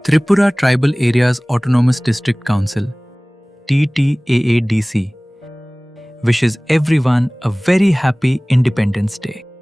Tripura Tribal Areas Autonomous District Council (TTAADC) wishes everyone a very happy Independence Day.